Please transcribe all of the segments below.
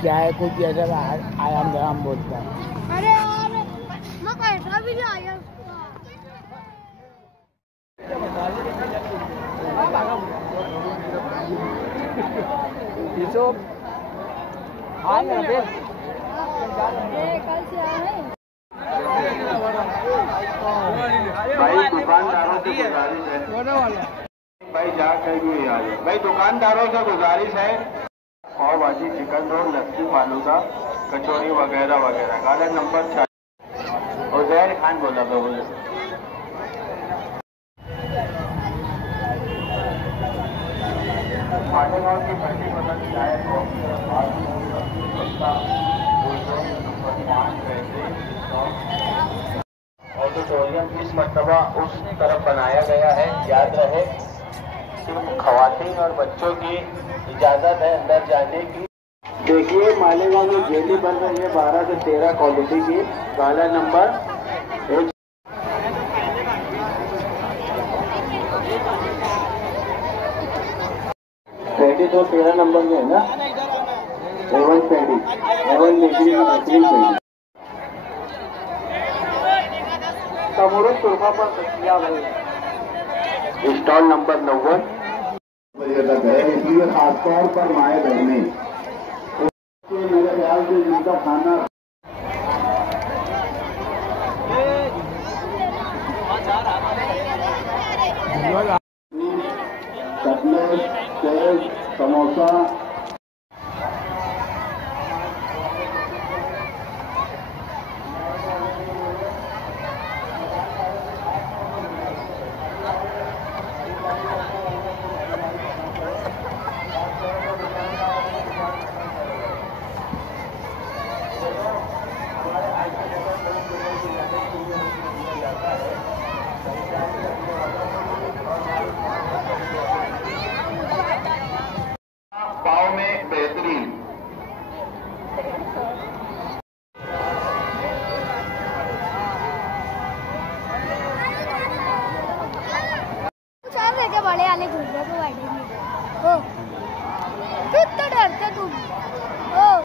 क्या है कुछ ऐसा आयाम गयाम बोलता है। अरे यार मैं पैसा भी नहीं आया कल से आए भाई दुकानदारों से गुजारिश है भाई जाकर भी आ जाए। भाई दुकानदारों से गुजारिश है पाव भाजी, चिकन रोल, लस्सी, फालूदा, कचौरी वगैरह वगैरह। गाला नंबर 4 और जहर खान बोला था बोले। मालेगांव की पहली बदल चाय ऑडिटोरियम इस मरतबा उस तरफ बनाया गया है। याद रहे सिर्फ खवातीन और बच्चों की इजाजत है अंदर जाने की। देखिए मालेगांव में जेली बन रही है 12 से 13 क्वालिटी की। गाला नंबर 13 नंबर में है ना। A1 पेडी, A1 पेडी मुहूर्त सुरखा पर दस्तियाब है। स्टॉल नंबर 90 तक है। इसलिए खासतौर पर माए बहने मेरे ख्याल से जिनका खाना कटलेट, केक, समोसा पाव में बेहतरीन। चार लेके बड़े वाले घूमने को बैठेंगे। ओ कितना डरते तुम। ओ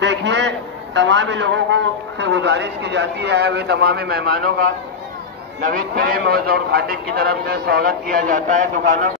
देखिए तमाम लोगों को से गुजारिश की जाती है आए हुए तमाम मेहमानों का नवीद प्रेम और घाटिक की तरफ से स्वागत किया जाता है दुकानों।